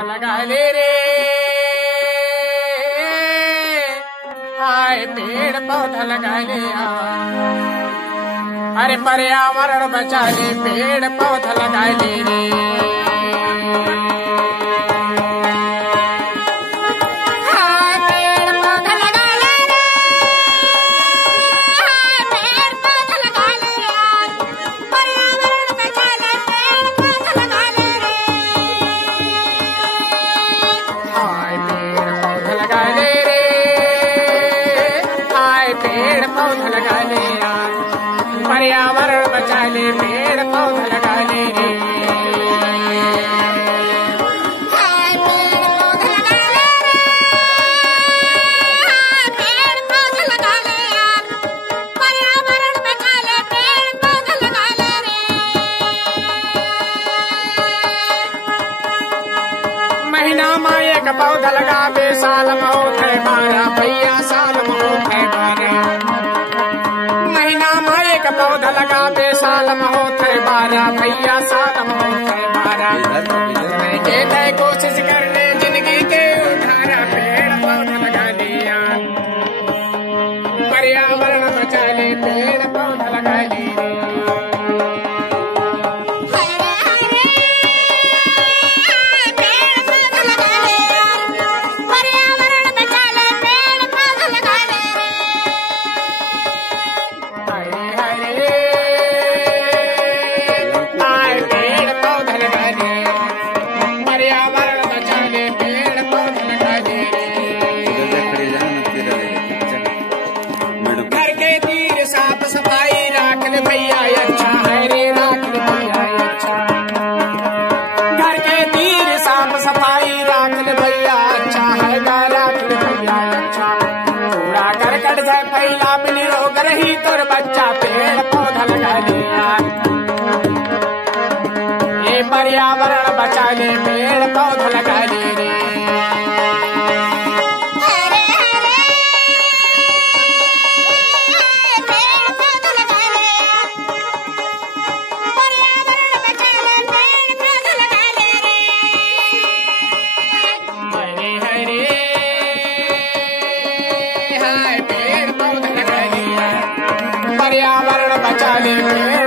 पौधा लगा ले रे, हाय पेड़ पौधा लगा ले। अरे पर्यावरण बचा ले, पेड़ पौधा लगा ले रे। पर्यावरण बचा ले, पेड़ पौधा लगा ले रे। हाय पेड़ पौधा लगा ले रे, हाय पेड़ पौधा लगा ले यार। पर्यावरण बचा ले, पेड़ पौधा लगा ले रे। महीना में एक पौधा लगावे, साल में होत है 12 भैया, साल में होत है 12। पौधा लगावे, साल में होत है 12 भैया, साल में होत है 12। कोशिश कर ले जिंदगी के उधारा, पेड़ पौधा लगा लिया। पर्यावरण बचा ले, पेड़ पौधा लगा ले। फैला मिली रोग रही तोर बच्चा, पेड़ पौधा लगा लिया। ये पर्यावरण बचा ले, पेड़ पौधा लगा ले रे। पर्यावरण बचा ले।